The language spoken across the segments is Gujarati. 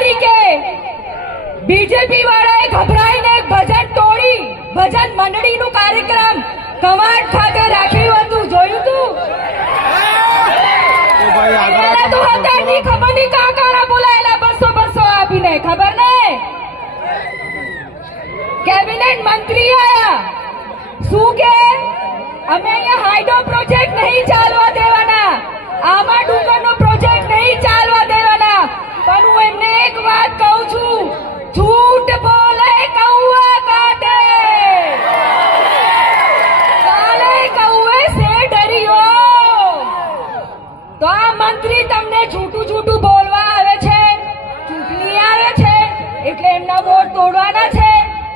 તારીખે બીજેપી વાળાએ ગભરાઈને ભજન તોડી ભજન મંડળીનું કાર્યક્રમ કવાડ ખાતે રાખ્યું હતું. જોયું તું? ખબર નહીં બોલાયેલા બસો બસો આપીને. ખબર ને? કેબિનેટ મંત્રી આયા. શું કે? અમે અહીંયા હાઇડ્રો પ્રોજેક્ટ એક વાત કહું છું ઝૂઠ બોલે કૌવા કાટે કાલે કૌવે સે ડરિયો. તો આ મંત્રી તમને જૂઠું જૂઠું બોલવા આવે છે, ચૂંટણી આવે છે, એટલે એમના વોટ તોડવાના છે.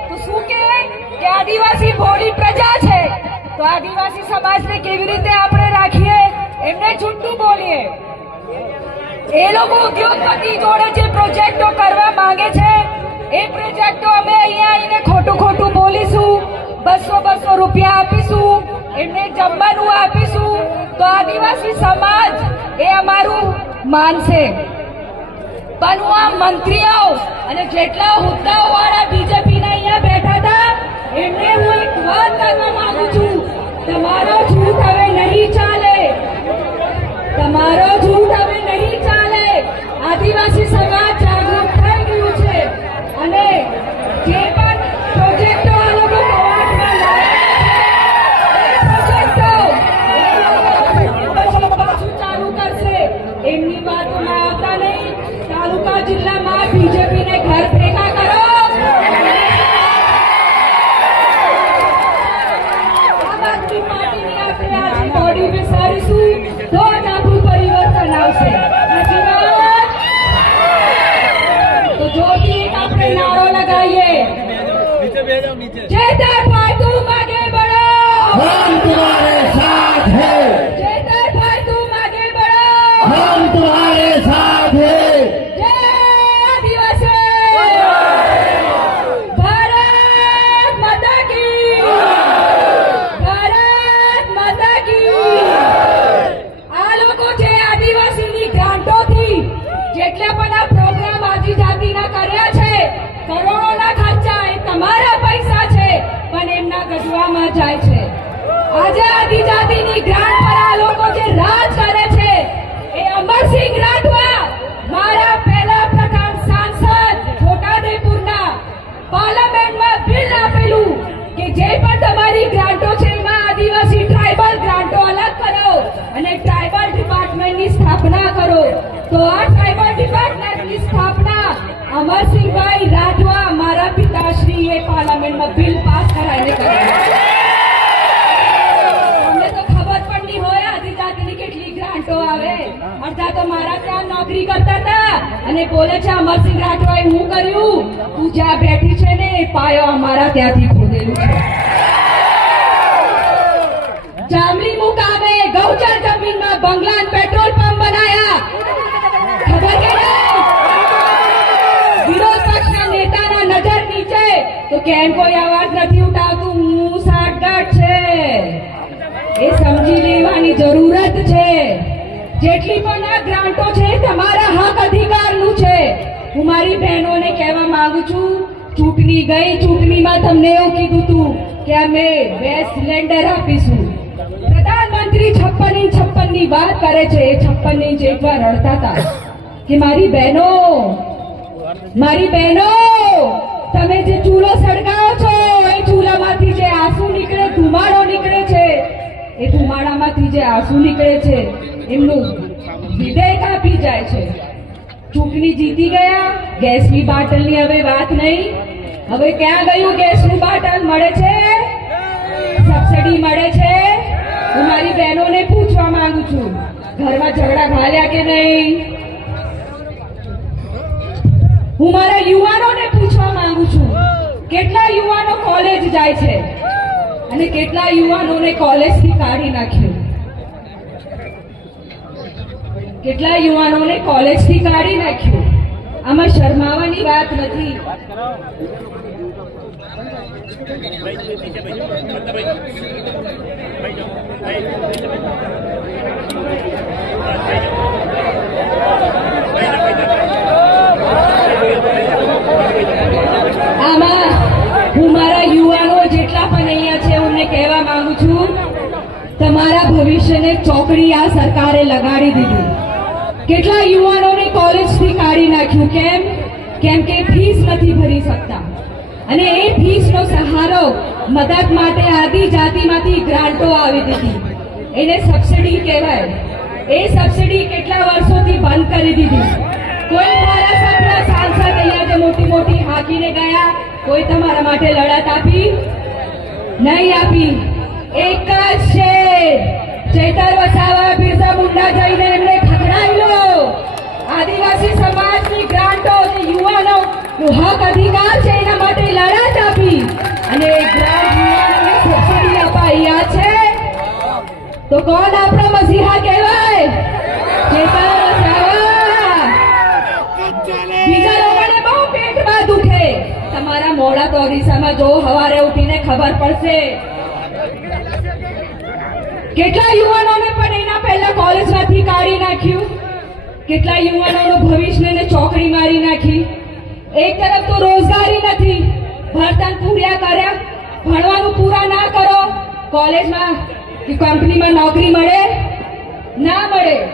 તો શું કહેવાય કે આદિવાસી ભોળી પ્રજા છે. તો આદિવાસી સમાજને કેવી રીતે આપણે રાખીએ? એમને જૂઠું બોલીએ. એ લોકો ઉદ્યોગપતિ જોડે જે પ્રોજેક્ટો કરવા માંગે છે. એ પ્રોજેક્ટો અમે અહીંયા આવીને ખોટું ખોટું બોલીશું, બસો બસો રૂપિયા આપીશું, એમને જમવાનું આપીશું. તો આદિવાસી સમાજ એ અમારું માનશે. પણ હું આ મંત્રીઓ અને જેટલા હોદ્દાઓ વાળા બીજેપીના અહીંયા બેઠા હતા, એમને હું એક વાત કરવા માંગુ છું. તમારો જૂઠ હવે નહીં ચાલે. તમારો જૂઠ હવે નહીં ચાલે. આદિવાસી સમાજ નીચે બે નીચે. જય તું આ પ્રોગ્રામ આદિજાતિના કર્યા છે. કરોડોના ખર્ચા એ તમારા પૈસા છે, પણ એમના ગજવામાં જાય છે. આજે આદિજાતિની ગ્રાન્ટ પર આ લોકો જે રાજ કરે છે, એ અમરસિંહ રાઠવા મારા ત્યાં નોકરી કરતા હતા અને બોલે છે અમરસિંહ રાઠવાએ હું કર્યું? તું જ્યાં બેઠી છે ને, એ પાયો અમારા ત્યાંથી ખોદેલું છે. જામલી મુકામે ગૌચર જમીનમાં બંગલા પેટ્રોલ પંપ બનાયા. ખબર કે વિરોધ પક્ષના નેતાના નજર નીચે. તો કેમ કોઈ અવાજ નથી ઉઠાવતું? હું સાટગાંઠ છે. એ સમજી લેવાની જરૂરત છે. જેટલી પણ આ ગ્રાન્ટો છે, તમારા હક અધિકારનું છે. હું મારી બહેનોને કહેવા માંગુ છું, ચૂંટણી ગઈ, ચૂંટણીમાં તમને એવું કીધું હતું કે અમે બે સિલિન્ડર આપીશું. પ્રધાનમંત્રી છપ્પન ઇંચ છપ્પનની વાત કરે છે, એ છપ્પન ઇંચ એકવાર રડતા હતા કે મારી બહેનો મારી બહેનો, તમે જે ચૂલો સળગાવો છો, એ ચૂલામાંથી જે આંસુ નીકળે, ધુમાડો નીકળે છે, એ ધુમાડામાંથી જે આંસુ નીકળે છે, એમનું હૃદય કાપી જાય છે. ચૂંટણી જીતી ગયા, ગેસની બાટલની હવે વાત નહીં. હવે ક્યાં ગયું ગેસનું બાટલ? મળે છે? સબસિડી મળે છે? હું મારી બહેનોને પૂછવા માંગુ છું, ઘરમાં ઝઘડા ઘાલ્યા કે નહીં? હું મારા યુવાનોને પૂછવા માંગુ છું, કેટલા યુવાનો કોલેજ જાય છે? અને કેટલા યુવાનોને કોલેજથી કાઢી નાખ્યું? કેટલા યુવાનોને કોલેજથી કાઢી નાખ્યું. આમાં શરમાવાની વાત નથી. અને ચોકડી આ સરકારે લગાડી દીધી કેટલા યુવાનોને કોલેજથી કાઢી નાખ્યું? કેમ? કેમ કે ફીસ નથી ભરી શકતા. અને એ ફીસનો સહારો મદદ માટે આદિજાતિમાંથી ગ્રાન્ટો આવી દીધી. એને સબસિડી કહેવાય. એ સબસિડી કેટલા વર્ષોથી બંધ કરી દીધી. કોઈ ધારાસભ્ય સાંસદ અહીંયા જે મોટી મોટી હાકીને ગયા, કોઈ તમારા માટે લડત આપી? નહીં આપી. એક જ છે. ચેતર વસાવા, બિરસા મુંડા જઈને એમને લો આદિવાસી સમાજની ગ્રાન્ટો જે યુવાનો હક અધિકાર છે, એના માટે લડત આપી. અને ગ્રાન્ટ યુવાનોને સબસિડી અપાઈ છે. તો કોણ આપણો મસીહા કહેવાય? બીજા લોકોને બહુ પેટમાં દુખે તમારા મોડા તો અરીસામાં જો હવારે ઉઠીને ખબર પડશે. કેટલા યુવાનોને પણ એના પહેલા કોલેજમાંથી કાઢી નાખ્યું? કેટલા યુવાનોનું ભવિષ્યને ચોકડી મારી નાખી? એક તરફ તો રોજગારી નથી. ભણતર પૂર્યા કર્યા. ભણવાનું પૂરા ના કરો. કોલેજમાં કે કંપનીમાં નોકરી મળે? ના મળે.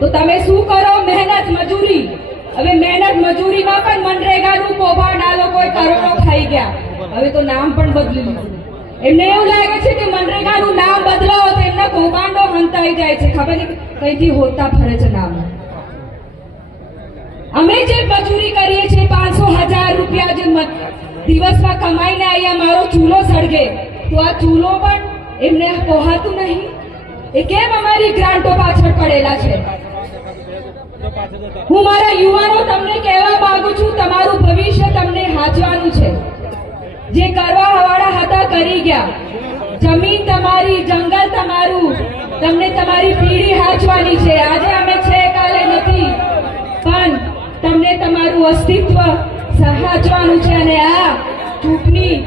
તો તમે શું કરો? મહેનત, મજૂરી. હવે મહેનત, મજૂરીમાં પણ મનરેગાનું કૌભાંડ લોકોએ કરોડો ખાઈ ગયા. હવે તો નામ પણ બદલી લીધું. એમને એવું લાગે છે કે મનરેગાનું નામ બદલાવો તો એમના કૌભાંડો હંતાઈ જાય છે. ખબર નહીં કઈથી હોતા ફરે છે નામ? અમે જે મજૂરી કરીએ છીએ, પાંચસો હજાર રૂપિયા જે દિવસમાં કમાઈને અહીંયા મારો ચૂલો સળગે, તો આ ચૂલો પણ એમને પોહાતું નહીં? એ કેમ અમારી ગ્રાન્ટો પાછળ પડેલા છે? હું મારા યુવાનો તમને કહેવા માંગુ છું, તમારું ભવિષ્ય તમને હાચવાનું છે. જે કરવા વાળા હતા કરી ગયા. જમીન તમારી, જંગલ તમારું. તમને તમારી પીડી હાચવાની છે. આજે અમે છે કાલે નથી. પણ તમને તમારું અસ્તિત્વ સહાચવાનું છે અને આ ચૂંટણી,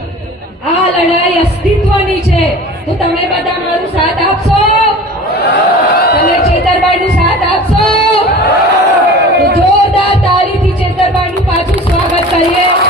આ લડાઈ અસ્તિત્વની છે. તો તમે બધા મારું સાથ આપશો? તમે ચેતરભાઈનું સાથ આપશો? જોરદાર તાળીથી ચેતરભાઈનું પાછું સ્વાગત કરીએ.